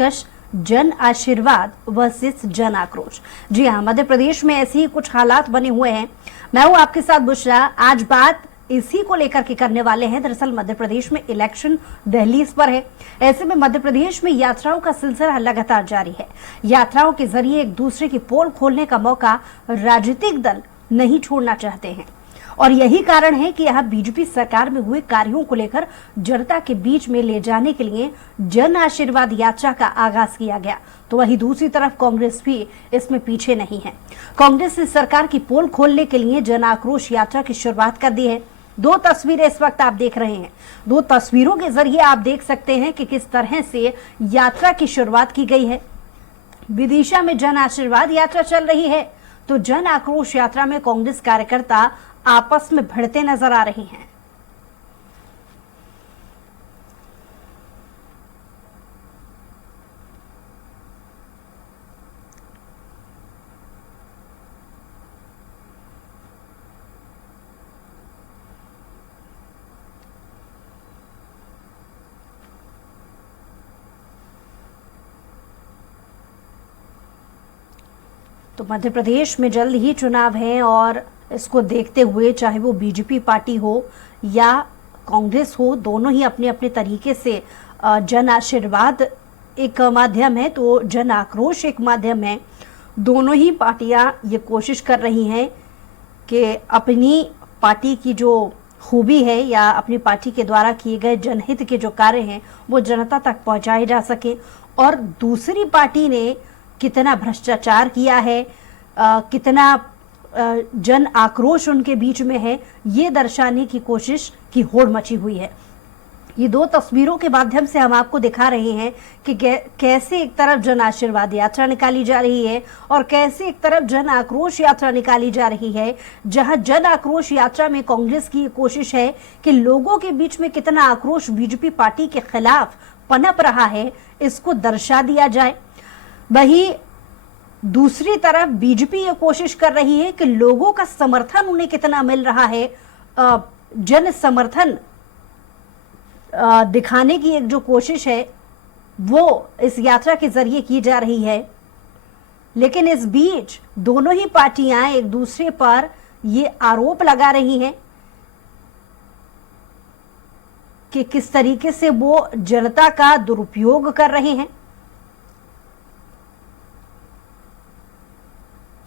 पेशकश जन आशीर्वाद वर्सेस जन आक्रोश। जी हाँ, मध्य प्रदेश में ऐसे ही कुछ हालात बने हुए हैं। मैं हूं आपके साथ बुशरा। आज बात इसी को लेकर के करने वाले हैं। दरअसल मध्य प्रदेश में इलेक्शन दहलीज पर है। ऐसे में मध्य प्रदेश में यात्राओं का सिलसिला लगातार जारी है। यात्राओं के जरिए एक दूसरे की पोल खोलने का मौका राजनीतिक दल नहीं छोड़ना चाहते हैं और यही कारण है कि यहाँ बीजेपी सरकार में हुए कार्यों को लेकर जनता के बीच में ले जाने के लिए जन आशीर्वाद यात्रा का आगाज किया गया। तो वहीं दूसरी तरफ कांग्रेस भी इसमें पीछे नहीं है। कांग्रेस ने सरकार की पोल खोलने के लिए जन आक्रोश यात्रा की शुरुआत कर दी है। दो तस्वीरें इस वक्त आप देख रहे हैं। दो तस्वीरों के जरिए आप देख सकते हैं कि किस तरह से यात्रा की शुरुआत की गई है। विदिशा में जन आशीर्वाद यात्रा चल रही है तो जन आक्रोश यात्रा में कांग्रेस कार्यकर्ता आपस में भिड़ते नजर आ रही हैं। तो मध्य प्रदेश में जल्द ही चुनाव है और इसको देखते हुए चाहे वो बीजेपी पार्टी हो या कांग्रेस हो, दोनों ही अपने अपने तरीके से जन आशीर्वाद एक माध्यम है तो जन आक्रोश एक माध्यम है। दोनों ही पार्टियां ये कोशिश कर रही हैं कि अपनी पार्टी की जो खूबी है या अपनी पार्टी के द्वारा किए गए जनहित के जो कार्य हैं वो जनता तक पहुंचाए जा सके। और दूसरी पार्टी ने कितना भ्रष्टाचार किया है, कितना जन आक्रोश उनके बीच में है, ये दर्शाने की कोशिश की होड़ मची हुई है। ये दो तस्वीरों के माध्यम से हम आपको दिखा रहे हैं कि कैसे एक तरफ जन आशीर्वाद यात्रा निकाली जा रही है और कैसे एक तरफ जन आक्रोश यात्रा निकाली जा रही है। जहां जन आक्रोश यात्रा में कांग्रेस की कोशिश है कि लोगों के बीच में कितना आक्रोश बीजेपी पार्टी के खिलाफ पनप रहा है, इसको दर्शा दिया जाए। वही दूसरी तरफ बीजेपी ये कोशिश कर रही है कि लोगों का समर्थन उन्हें कितना मिल रहा है, जन समर्थन दिखाने की एक जो कोशिश है वो इस यात्रा के जरिए की जा रही है। लेकिन इस बीच दोनों ही पार्टियां एक दूसरे पर ये आरोप लगा रही हैं कि किस तरीके से वो जनता का दुरुपयोग कर रहे हैं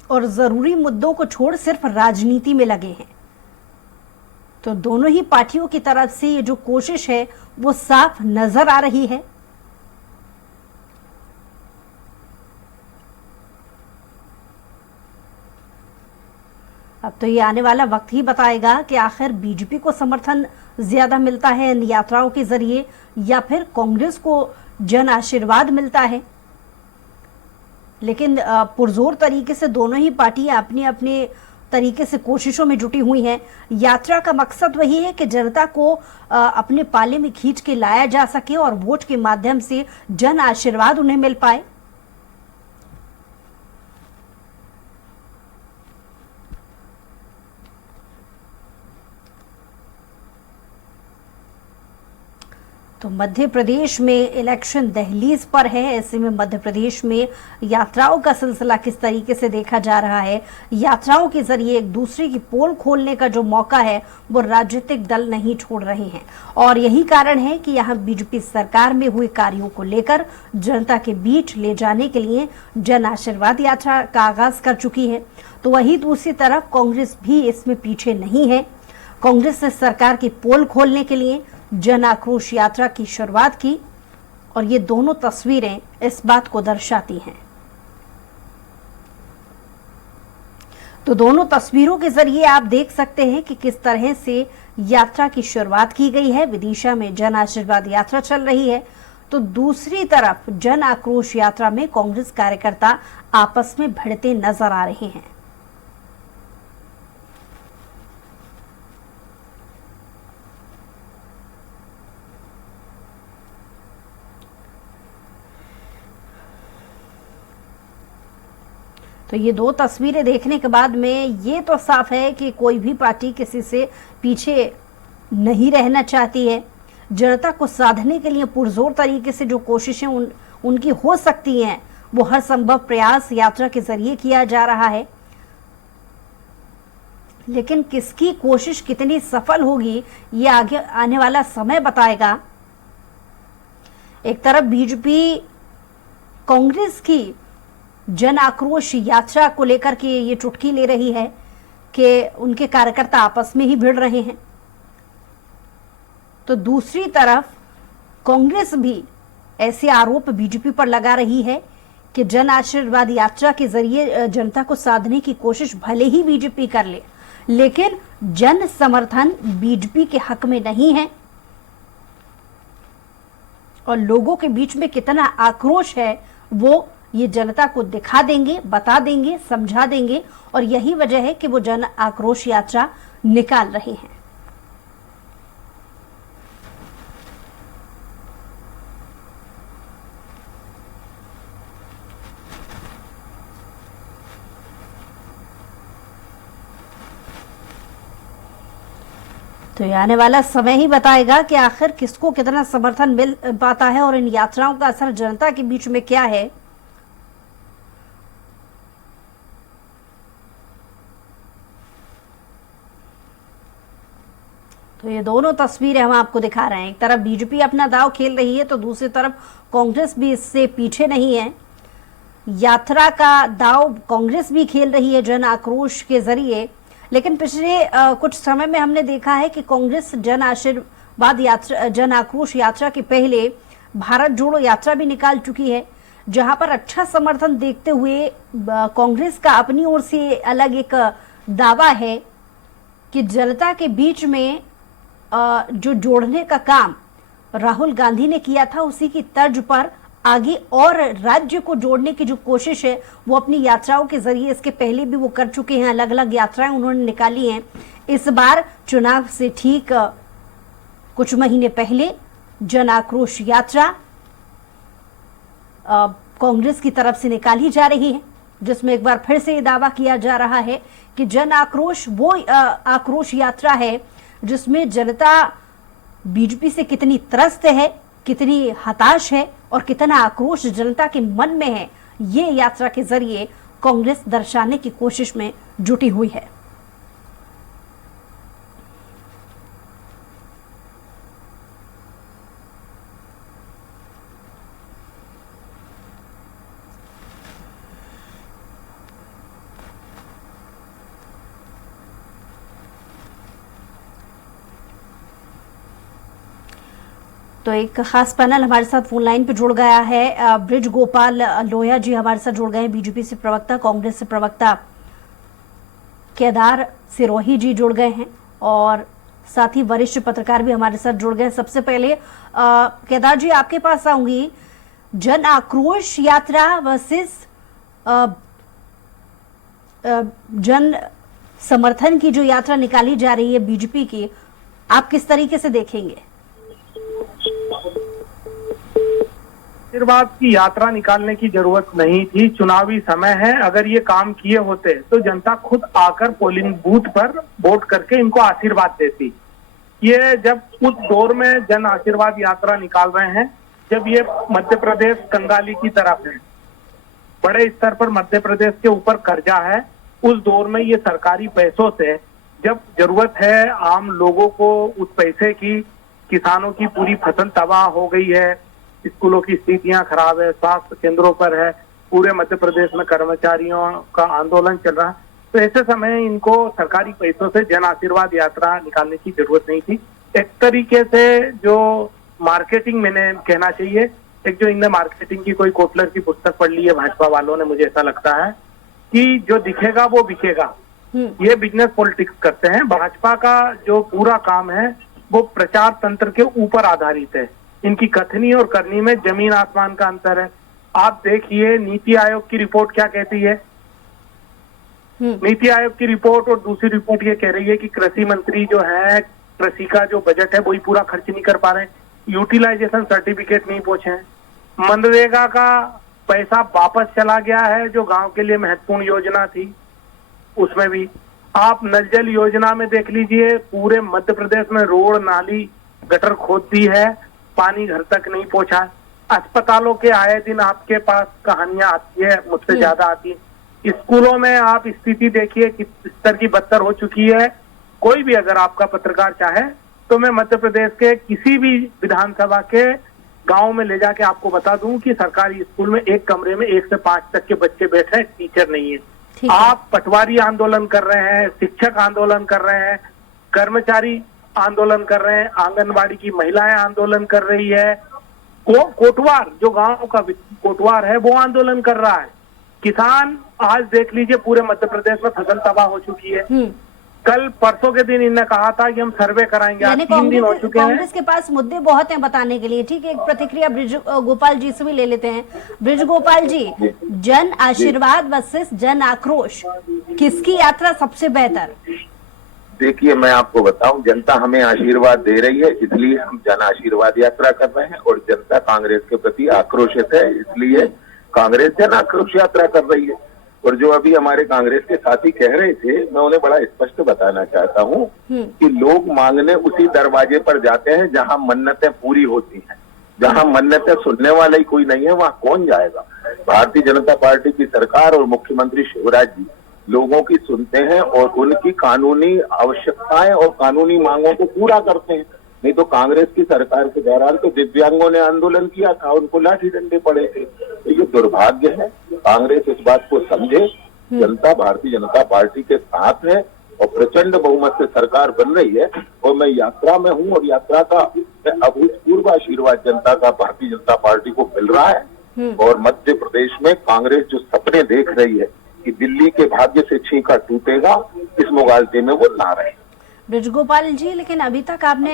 और जरूरी मुद्दों को छोड़ सिर्फ राजनीति में लगे हैं। तो दोनों ही पार्टियों की तरफ से ये जो कोशिश है वो साफ नजर आ रही है। अब तो ये आने वाला वक्त ही बताएगा कि आखिर बीजेपी को समर्थन ज्यादा मिलता है इन यात्राओं के जरिए या फिर कांग्रेस को जन आशीर्वाद मिलता है। लेकिन पुरजोर तरीके से दोनों ही पार्टियां अपने अपने तरीके से कोशिशों में जुटी हुई हैं। यात्रा का मकसद वही है कि जनता को अपने पाले में खींच के लाया जा सके और वोट के माध्यम से जन आशीर्वाद उन्हें मिल पाए। तो मध्य प्रदेश में इलेक्शन दहलीज पर है। ऐसे में मध्य प्रदेश में यात्राओं का सिलसिला किस तरीके से देखा जा रहा है, यात्राओं के जरिए एक दूसरे की पोल खोलने का जो मौका है वो राजनीतिक दल नहीं छोड़ रहे हैं और यही कारण है कि यहाँ बीजेपी सरकार में हुए कार्यों को लेकर जनता के बीच ले जाने के लिए जन आशीर्वाद यात्रा का आगाज कर चुकी है। तो वही दूसरी तरफ कांग्रेस भी इसमें पीछे नहीं है। कांग्रेस ने सरकार की पोल खोलने के लिए जन आक्रोश यात्रा की शुरुआत की और ये दोनों तस्वीरें इस बात को दर्शाती हैं। तो दोनों तस्वीरों के जरिए आप देख सकते हैं कि किस तरह से यात्रा की शुरुआत की गई है। विदिशा में जन आशीर्वाद यात्रा चल रही है तो दूसरी तरफ जन आक्रोश यात्रा में कांग्रेस कार्यकर्ता आपस में भिड़ते नजर आ रहे हैं। तो ये दो तस्वीरें देखने के बाद में ये तो साफ है कि कोई भी पार्टी किसी से पीछे नहीं रहना चाहती है। जनता को साधने के लिए पुरजोर तरीके से जो कोशिशें उनकी हो सकती हैं, वो हर संभव प्रयास यात्रा के जरिए किया जा रहा है। लेकिन किसकी कोशिश कितनी सफल होगी ये आगे आने वाला समय बताएगा। एक तरफ बीजेपी कांग्रेस की जन आक्रोश यात्रा को लेकर के ये चुटकी ले रही है कि उनके कार्यकर्ता आपस में ही भिड़ रहे हैं, तो दूसरी तरफ कांग्रेस भी ऐसे आरोप बीजेपी पर लगा रही है कि जन आशीर्वाद यात्रा के जरिए जनता को साधने की कोशिश भले ही बीजेपी कर ले, लेकिन जन समर्थन बीजेपी के हक में नहीं है और लोगों के बीच में कितना आक्रोश है वो ये जनता को दिखा देंगे, बता देंगे, समझा देंगे और यही वजह है कि वो जन आक्रोश यात्रा निकाल रहे हैं। तो ये आने वाला समय ही बताएगा कि आखिर किसको कितना समर्थन मिल पाता है और इन यात्राओं का असर जनता के बीच में क्या है। तो ये दोनों तस्वीरें हम आपको दिखा रहे हैं। एक तरफ बीजेपी अपना दांव खेल रही है तो दूसरी तरफ कांग्रेस भी इससे पीछे नहीं है। यात्रा का दांव कांग्रेस भी खेल रही है जन आक्रोश के जरिए, लेकिन पिछले कुछ समय में हमने देखा है कि कांग्रेस जन आशीर्वाद यात्रा, जन आक्रोश यात्रा के पहले भारत जोड़ो यात्रा भी निकाल चुकी है, जहां पर अच्छा समर्थन देखते हुए कांग्रेस का अपनी ओर से अलग एक दावा है कि जनता के बीच में जो जोड़ने का काम राहुल गांधी ने किया था उसी की तर्ज पर आगे और राज्य को जोड़ने की जो कोशिश है वो अपनी यात्राओं के जरिए इसके पहले भी वो कर चुके हैं। अलग अलग यात्राएं उन्होंने निकाली हैं। इस बार चुनाव से ठीक कुछ महीने पहले जन आक्रोश यात्रा कांग्रेस की तरफ से निकाली जा रही है, जिसमें एक बार फिर से ये दावा किया जा रहा है कि जन आक्रोश वो आक्रोश यात्रा है जिसमें जनता बीजेपी से कितनी त्रस्त है, कितनी हताश है और कितना आक्रोश जनता के मन में है, ये यात्रा के जरिए कांग्रेस दर्शाने की कोशिश में जुटी हुई है। तो एक खास पैनल हमारे साथ फोन लाइन पे जुड़ गया है। ब्रिज गोपाल लोहिया जी हमारे साथ जुड़ गए हैं, बीजेपी से प्रवक्ता, कांग्रेस से प्रवक्ता केदार सिरोही जी जुड़ गए हैं और साथ ही वरिष्ठ पत्रकार भी हमारे साथ जुड़ गए हैं। सबसे पहले केदार जी आपके पास आऊंगी। जन आक्रोश यात्रा वर्सेस जन समर्थन की जो यात्रा निकाली जा रही है बीजेपी की, आप किस तरीके से देखेंगे? आशीर्वाद की यात्रा निकालने की जरूरत नहीं थी, चुनावी समय है। अगर ये काम किए होते तो जनता खुद आकर पोलिंग बूथ पर वोट करके इनको आशीर्वाद देती। ये जब उस दौर में जन आशीर्वाद यात्रा निकाल रहे हैं जब ये मध्य प्रदेश कंगाली की तरफ है, बड़े स्तर पर मध्य प्रदेश के ऊपर कर्जा है, उस दौर में ये सरकारी पैसों से जब जरूरत है आम लोगों को उस पैसे की, किसानों की पूरी फसल तबाह हो गई है, स्कूलों की स्थितियां खराब है, स्वास्थ्य केंद्रों पर है, पूरे मध्य प्रदेश में कर्मचारियों का आंदोलन चल रहा है, तो ऐसे समय इनको सरकारी पैसों से जन आशीर्वाद यात्रा निकालने की जरूरत नहीं थी। एक तरीके से जो मार्केटिंग मैंने कहना चाहिए, एक जो इनने मार्केटिंग की कोई कोटलर की पुस्तक पढ़ ली है भाजपा वालों ने, मुझे ऐसा लगता है कि जो दिखेगा वो बिकेगा, ये बिजनेस पॉलिटिक्स करते हैं। भाजपा का जो पूरा काम है वो प्रचार तंत्र के ऊपर आधारित है। इनकी कथनी और करनी में जमीन आसमान का अंतर है। आप देखिए नीति आयोग की रिपोर्ट क्या कहती है। नीति आयोग की रिपोर्ट और दूसरी रिपोर्ट ये कह रही है कि कृषि मंत्री जो है, कृषि का जो बजट है वही पूरा खर्च नहीं कर पा रहे, यूटिलाइजेशन सर्टिफिकेट नहीं पहुंचे हैं, मनरेगा का पैसा वापस चला गया है जो गांव के लिए महत्वपूर्ण योजना थी उसमें भी। आप नल जल योजना में देख लीजिए, पूरे मध्य प्रदेश में रोड नाली गटर खोद दी है, पानी घर तक नहीं पहुंचा। अस्पतालों के आए दिन आपके पास कहानियां आती है, मुझसे ज्यादा आती है। स्कूलों में आप स्थिति देखिए किस स्तर की बदतर हो चुकी है। कोई भी अगर आपका पत्रकार चाहे तो मैं मध्य प्रदेश के किसी भी विधानसभा के गांव में ले जाके आपको बता दूं कि सरकारी स्कूल में एक कमरे में 1 से 5 तक के बच्चे बैठे हैं, टीचर नहीं है। आप पटवारी आंदोलन कर रहे हैं, शिक्षक आंदोलन कर रहे हैं, कर्मचारी आंदोलन कर रहे हैं, आंगनबाड़ी की महिलाएं आंदोलन कर रही है, कोटवार जो गांव का कोटवार है वो आंदोलन कर रहा है। किसान आज देख लीजिए पूरे मध्य प्रदेश में फसल तबाह हो चुकी है। कल परसों के दिन इन्होंने कहा था कि हम सर्वे कराएंगे, आज 3 दिन हो चुके हैं। कांग्रेस के पास मुद्दे बहुत हैं बताने के लिए। ठीक है, एक प्रतिक्रिया ब्रिज गोपाल जी से भी ले लेते हैं। ब्रिज गोपाल जी, जन आशीर्वाद वर्सेस जन आक्रोश, किसकी यात्रा सबसे बेहतर? देखिए, मैं आपको बताऊं, जनता हमें आशीर्वाद दे रही है, इसलिए हम जन आशीर्वाद यात्रा कर रहे हैं, और जनता कांग्रेस के प्रति आक्रोशित है, इसलिए कांग्रेस जन आक्रोश यात्रा कर रही है। और जो अभी हमारे कांग्रेस के साथी कह रहे थे, मैं उन्हें बड़ा स्पष्ट बताना चाहता हूं कि लोग मांगने उसी दरवाजे पर जाते हैं जहां मन्नतें पूरी होती हैं। जहां मन्नतें सुनने वाला ही कोई नहीं है, वहां कौन जाएगा? भारतीय जनता पार्टी की सरकार और मुख्यमंत्री शिवराज जी लोगों की सुनते हैं और उनकी कानूनी आवश्यकताएं और कानूनी मांगों को पूरा करते हैं। नहीं तो कांग्रेस की सरकार के दौरान तो दिव्यांगों ने आंदोलन किया था, उनको लाठी डंडे पड़े थे। तो ये दुर्भाग्य है, कांग्रेस इस बात को समझे, जनता भारतीय जनता पार्टी के साथ है और प्रचंड बहुमत से सरकार बन रही है। और मैं यात्रा में हूँ और यात्रा का अभूतपूर्व आशीर्वाद जनता का भारतीय जनता पार्टी को मिल रहा है। और मध्य प्रदेश में कांग्रेस जो सपने देख रही है कि दिल्ली के भाग्य से छींका टूटेगा, इस मुगालते में वो ना रहे। ब्रजगोपाल जी, लेकिन अभी तक आपने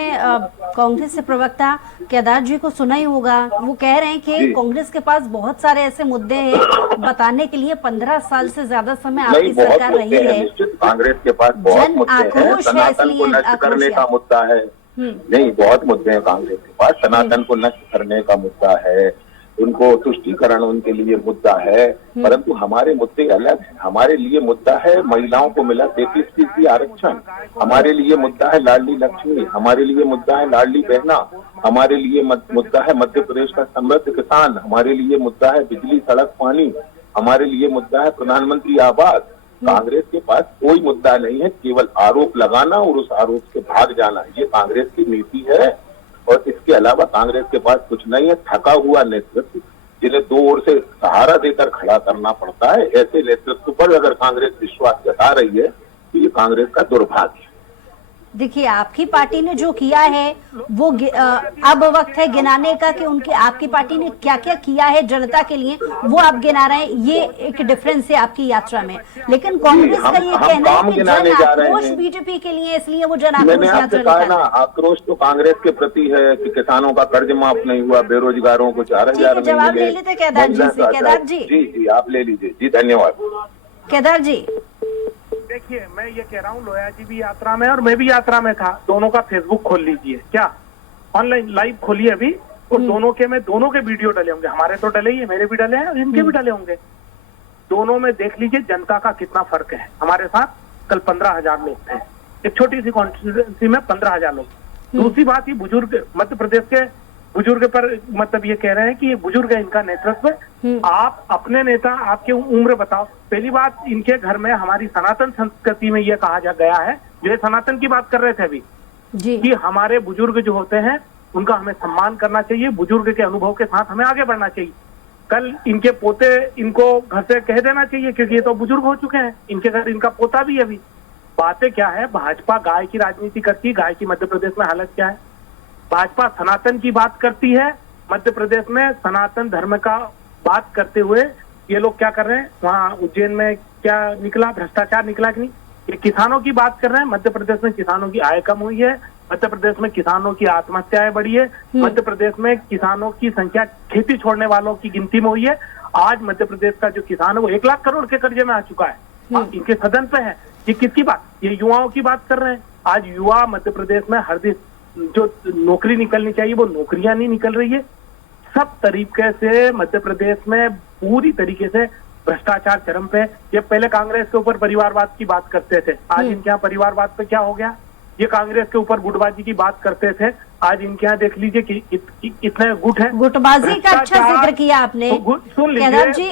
कांग्रेस से प्रवक्ता केदार जी को सुना ही होगा। वो कह रहे हैं कि कांग्रेस के पास बहुत सारे ऐसे मुद्दे हैं बताने के लिए। 15 साल से ज्यादा समय आपकी सरकार रही है। कांग्रेस के पास बहुत मुद्दे हैं। सनातन को नष्ट करने का मुद्दा है। नहीं, बहुत मुद्दे हैं कांग्रेस के पास। सनातन को नष्ट करने का मुद्दा है, उनको तुष्टीकरण उनके लिए मुद्दा है, परंतु हमारे मुद्दे अलग है। हमारे लिए मुद्दा है महिलाओं को मिला 33% आरक्षण, हमारे लिए मुद्दा है लाडली लक्ष्मी, हमारे लिए मुद्दा है लाडली बहना, हमारे लिए मुद्दा है मध्य प्रदेश का समृद्ध किसान, हमारे लिए मुद्दा है बिजली सड़क पानी, हमारे लिए मुद्दा है प्रधानमंत्री आवास। कांग्रेस के पास कोई मुद्दा नहीं है, केवल आरोप लगाना और उस आरोप से भाग जाना, ये कांग्रेस की नीति है। और इसके अलावा कांग्रेस के पास कुछ नहीं है। थका हुआ नेतृत्व, जिन्हें 2 ओर से सहारा देकर खड़ा करना पड़ता है, ऐसे नेतृत्व पर अगर कांग्रेस विश्वास जता रही है तो ये कांग्रेस का दुर्भाग्य है। देखिए, आपकी पार्टी ने जो किया है वो अब वक्त है गिनाने का कि उनकी आपकी पार्टी ने क्या क्या किया है जनता के लिए, वो आप गिना रहे हैं। ये एक डिफरेंस है आपकी यात्रा में। लेकिन कांग्रेस का ये कहना है कि जन आक्रोश बीजेपी के लिए, इसलिए वो जन आक्रोश यात्रा निकाला। आक्रोश तो कांग्रेस के प्रति है कि किसानों का कर्ज माफ नहीं हुआ, बेरोजगारों को 4000 जवाब ले लेते केदार जी से। केदार जी, जी आप ले लीजिए। जी धन्यवाद। केदार जी, देखिए, मैं ये कह रहा हूँ, लोया जी भी यात्रा में और मैं भी यात्रा में था। दोनों का फेसबुक खोल लीजिए, क्या ऑनलाइन लाइव खोलिए अभी, और दोनों के वीडियो डले होंगे। हमारे तो डले ही है, मेरे भी डले हैं और इनके भी डले होंगे। दोनों में देख लीजिए जनता का कितना फर्क है। हमारे साथ कल 15,000 लोग थे, एक छोटी सी कॉन्स्टिट्यूंसी में 15,000 लोग। दूसरी बात, ये बुजुर्ग मध्य प्रदेश के बुजुर्ग पर मतलब ये कह रहे हैं कि ये बुजुर्ग है, इनका नेतृत्व। आप अपने नेता, आपके उम्र बताओ। पहली बात, इनके घर में हमारी सनातन संस्कृति में ये कहा जा गया है, जो सनातन की बात कर रहे थे अभी जी, कि हमारे बुजुर्ग जो होते हैं उनका हमें सम्मान करना चाहिए, बुजुर्ग के अनुभव के साथ हमें आगे बढ़ना चाहिए। कल इनके पोते इनको घर से कह देना चाहिए, क्योंकि ये तो बुजुर्ग हो चुके हैं, इनके घर इनका पोता भी अभी। बातें क्या है, भाजपा गाय की राजनीति करती, गाय की मध्य प्रदेश में हालत क्या है। भाजपा सनातन की बात करती है, मध्य प्रदेश में सनातन धर्म का बात करते हुए ये लोग क्या कर रहे हैं, वहाँ उज्जैन में क्या निकला, भ्रष्टाचार निकला कि नहीं। ये किसानों की बात कर रहे हैं, मध्य प्रदेश में किसानों की आय कम हुई है, मध्य प्रदेश में किसानों की आत्महत्याएं बढ़ी है, मध्य प्रदेश में किसानों की संख्या खेती छोड़ने वालों की गिनती में हुई है। आज मध्य प्रदेश का जो किसान है वो 1 लाख करोड़ के कर्जे में आ चुका है। इनके सदन पे है। ये किसकी बात, ये युवाओं की बात कर रहे हैं। आज युवा मध्य प्रदेश में हर दिन जो नौकरी निकलनी चाहिए वो नौकरियां नहीं निकल रही है। सब तरीके से मध्य प्रदेश में पूरी तरीके से भ्रष्टाचार चरम पे। ये पहले कांग्रेस के ऊपर परिवारवाद की बात करते थे, आज इनके यहाँ परिवारवाद पे क्या हो गया। ये कांग्रेस के ऊपर गुटबाजी की बात करते थे, आज इनके यहाँ देख लीजिए कि इतने गुट है। गुटबाजी का अच्छा जिक्र किया आपने। सुन केदार जी,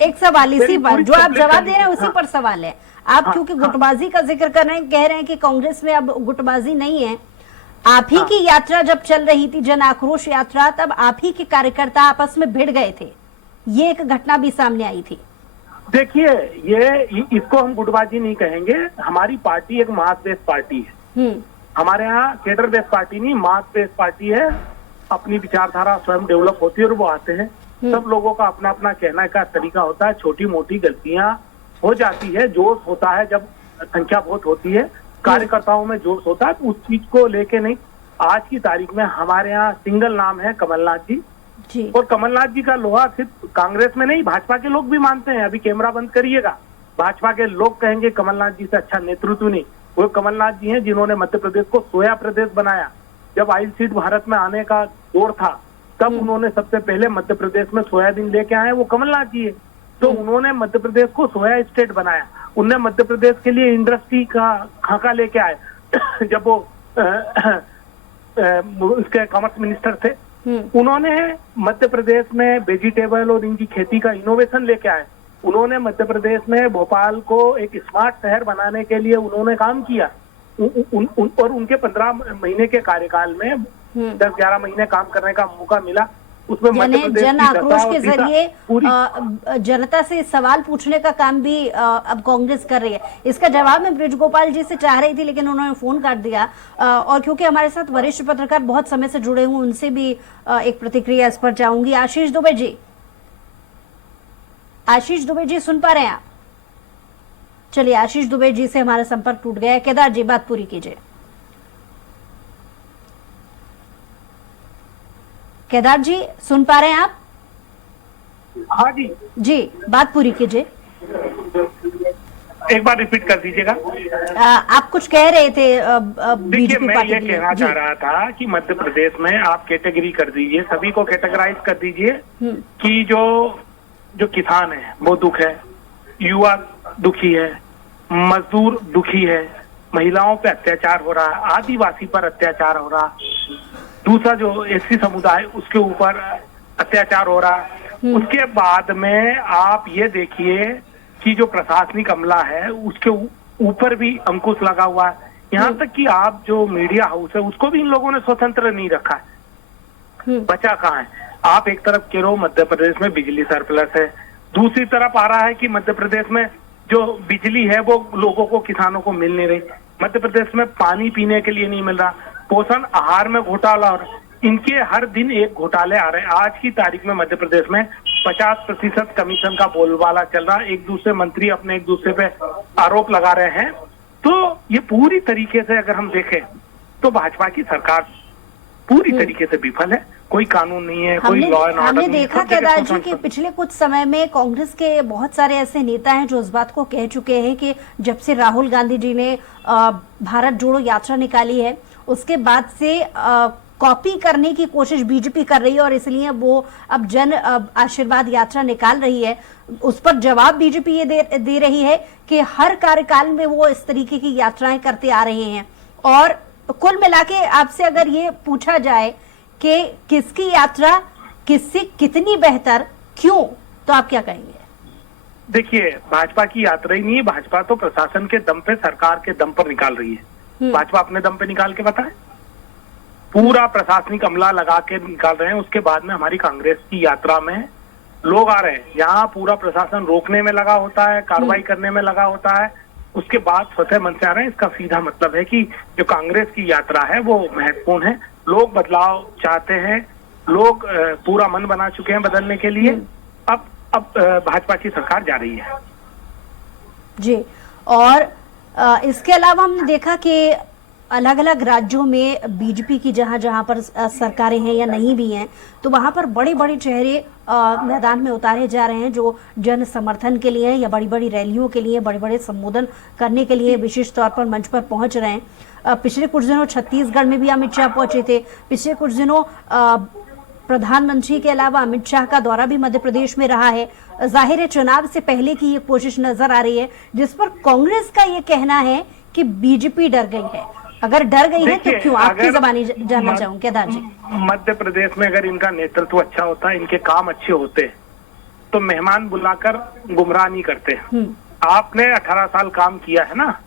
एक सवाल इसी पर जो आप जवाब दे रहे हैं उसी पर सवाल है। आप क्योंकि गुटबाजी का जिक्र कर रहे हैं, कह रहे हैं कि कांग्रेस में अब गुटबाजी नहीं है। आप ही की यात्रा जब चल रही थी, जन आक्रोश यात्रा, तब आप ही के कार्यकर्ता आपस में भिड़ गए थे, ये एक घटना भी सामने आई थी। देखिए, ये इसको हम गुटबाजी नहीं कहेंगे। हमारी पार्टी एक मास बेस्ड पार्टी है। हमारे यहाँ केडर बेस्ड पार्टी नहीं, मास बेस्ड पार्टी है। अपनी विचारधारा स्वयं डेवलप होती है और वो आते हैं। सब लोगों का अपना अपना कहने का तरीका होता है। छोटी मोटी गलतियां हो जाती है, जोश होता है जब संख्या बहुत होती है, कार्यकर्ताओं में जोश होता है, तो उस चीज को लेके नहीं। आज की तारीख में हमारे यहाँ सिंगल नाम है कमलनाथ जी। और कमलनाथ जी का लोहा सिर्फ कांग्रेस में नहीं, भाजपा के लोग भी मानते हैं। अभी कैमरा बंद करिएगा, भाजपा के लोग कहेंगे कमलनाथ जी से अच्छा नेतृत्व नहीं। वो कमलनाथ जी हैं जिन्होंने मध्य प्रदेश को सोया प्रदेश बनाया। जब ऑयल सीड भारत में आने का दौर था, तब उन्होंने सबसे पहले मध्य प्रदेश में सोयाबीन लेके आए, वो कमलनाथ जी है। तो उन्होंने मध्य प्रदेश को सोया स्टेट बनाया। उनने मध्य प्रदेश के लिए इंडस्ट्री का खाका लेके आए। जब वो उसके कॉमर्स मिनिस्टर थे, उन्होंने मध्य प्रदेश में वेजिटेबल और इनकी खेती का इनोवेशन लेके आए। उन्होंने मध्य प्रदेश में भोपाल को एक स्मार्ट शहर बनाने के लिए उन्होंने काम किया। और उनके 15 महीने के कार्यकाल में 10-11 महीने काम करने का मौका मिला। उसमें जन आक्रोश के जरिए जनता से सवाल पूछने का काम भी अब कांग्रेस कर रही है। इसका जवाब मैं ब्रिज गोपाल जी से चाह रही थी, लेकिन उन्होंने फोन काट दिया। और क्योंकि हमारे साथ वरिष्ठ पत्रकार बहुत समय से जुड़े हुए, उनसे भी एक प्रतिक्रिया इस पर चाहूंगी। आशीष दुबे जी, आशीष दुबे जी सुन पा रहे हैं आप? चलिए, आशीष दुबे जी से हमारा संपर्क टूट गया है। केदार जी, बात पूरी कीजिए। केदार जी सुन पा रहे हैं आप? हाँ जी जी, बात पूरी कीजिए। एक बार रिपीट कर दीजिएगा। आप कुछ कह रहे थे देखिए, मैं ये कहना चाह रहा था कि मध्य प्रदेश में आप कैटेगरी कर दीजिए, सभी को कैटेगराइज कर दीजिए कि जो किसान है वो दुख है, युवा दुखी है, मजदूर दुखी है, महिलाओं पे अत्याचार हो रहा है, आदिवासी पर अत्याचार हो रहा, दूसरा जो एससी समुदाय उसके ऊपर अत्याचार हो रहा। उसके बाद में आप ये देखिए कि जो प्रशासनिक अमला है उसके ऊपर भी अंकुश लगा हुआ है। यहाँ तक कि आप जो मीडिया हाउस है उसको भी इन लोगों ने स्वतंत्र नहीं रखा है। बचा कहाँ है? आप एक तरफ कह रहे हो मध्य प्रदेश में बिजली सरप्लस है, दूसरी तरफ आ रहा है कि मध्य प्रदेश में जो बिजली है वो लोगों को, किसानों को मिल नहीं रही। मध्य प्रदेश में पानी पीने के लिए नहीं मिल रहा, पोषण आहार में घोटाला और इनके हर दिन एक घोटाले आ रहे हैं। आज की तारीख में मध्य प्रदेश में 50% कमीशन का बोलबाला चल रहा है। एक दूसरे मंत्री अपने एक दूसरे पे आरोप लगा रहे हैं। तो ये पूरी तरीके से अगर हम देखें तो भाजपा की सरकार पूरी तरीके से विफल है। कोई कानून नहीं है, कोई लॉ एंड ऑर्डर नहीं। हमने देखा केदार जी कि पिछले कुछ समय में कांग्रेस के बहुत सारे ऐसे नेता हैं जो इस बात को कह चुके हैं कि जब से राहुल गांधी जी ने भारत जोड़ो यात्रा निकाली है, उसके बाद से कॉपी करने की कोशिश बीजेपी कर रही है और इसलिए वो अब जन आशीर्वाद यात्रा निकाल रही है। उस पर जवाब बीजेपी ये दे रही है कि हर कार्यकाल में वो इस तरीके की यात्राएं करते आ रहे हैं। और कुल मिला के आपसे अगर ये पूछा जाए कि किसकी यात्रा किससे कितनी बेहतर, क्यों, तो आप क्या कहेंगे? देखिए, भाजपा की यात्रा ही नहीं है। भाजपा तो प्रशासन के दम पे, सरकार के दम पर निकाल रही है। भाजपा अपने दम पे निकाल के बताए, पूरा प्रशासनिक अमला लगा के निकाल रहे हैं। उसके बाद में हमारी कांग्रेस की यात्रा में लोग आ रहे हैं, यहाँ पूरा प्रशासन रोकने में लगा होता है, कार्रवाई करने में लगा होता है। उसके बाद स्वतः मन से आ रहे हैं। इसका सीधा मतलब है कि जो कांग्रेस की यात्रा है वो महत्वपूर्ण है। लोग बदलाव चाहते हैं, लोग पूरा मन बना चुके हैं बदलने के लिए। अब भाजपा की सरकार जा रही है जी। और इसके अलावा हमने देखा कि अलग अलग राज्यों में बीजेपी की जहां पर सरकारें हैं या नहीं भी हैं, तो वहां पर बड़े बड़े चेहरे मैदान में उतारे जा रहे हैं जो जन समर्थन के लिए या बड़ी बड़ी रैलियों के लिए, बड़े बड़े संबोधन करने के लिए विशेष तौर पर मंच पर पहुंच रहे हैं। पिछले कुछ दिनों छत्तीसगढ़ में भी अमित शाह पहुंचे थे। पिछले कुछ दिनों प्रधानमंत्री के अलावा अमित शाह का दौरा भी मध्य प्रदेश में रहा है। जाहिर है चुनाव से पहले की ये कोशिश नजर आ रही है, जिस पर कांग्रेस का ये कहना है कि बीजेपी डर गई है? अगर डर गई है तो देखिए, क्यों? आपकी अगर जबानी जानना मध- चाहूँ केदार जी। मध्य प्रदेश में अगर इनका नेतृत्व अच्छा होता, इनके काम अच्छे होते, तो मेहमान बुलाकर गुमराह नहीं करते। आपने 18 साल काम किया है ना,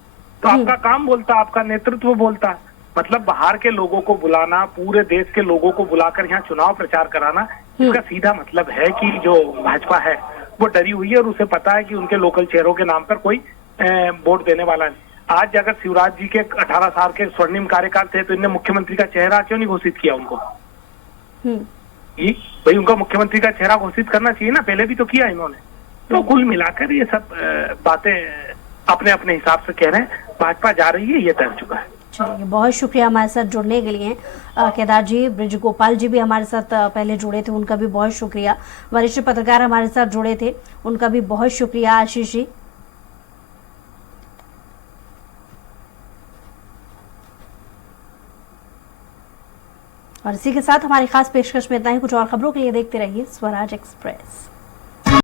तो आपका काम बोलता, आपका नेतृत्व बोलता। मतलब बाहर के लोगों को बुलाना, पूरे देश के लोगों को बुलाकर यहाँ चुनाव प्रचार कराना, इसका सीधा मतलब है कि जो भाजपा है वो डरी हुई है और उसे पता है कि उनके लोकल चेहरों के नाम पर कोई वोट देने वाला नहीं। आज अगर शिवराज जी के 18 साल के स्वर्णिम कार्यकाल थे तो इनने मुख्यमंत्री का चेहरा क्यों नहीं घोषित किया उनको? भाई उनका मुख्यमंत्री का चेहरा घोषित करना चाहिए ना, पहले भी तो किया इन्होंने। तो कुल मिलाकर ये सब बातें अपने अपने हिसाब से कह रहे हैं। भाजपा जा रही है, ये तय हो चुका है। चलिए, बहुत शुक्रिया हमारे साथ जुड़ने के लिए केदार जी। ब्रिज गोपाल जी भी हमारे साथ पहले जुड़े थे, उनका भी बहुत शुक्रिया। वरिष्ठ पत्रकार हमारे साथ जुड़े थे, उनका भी बहुत शुक्रिया। आशीष जी, और इसी के साथ हमारी खास पेशकश में इतना ही। कुछ और खबरों के लिए देखते रहिए स्वराज एक्सप्रेस।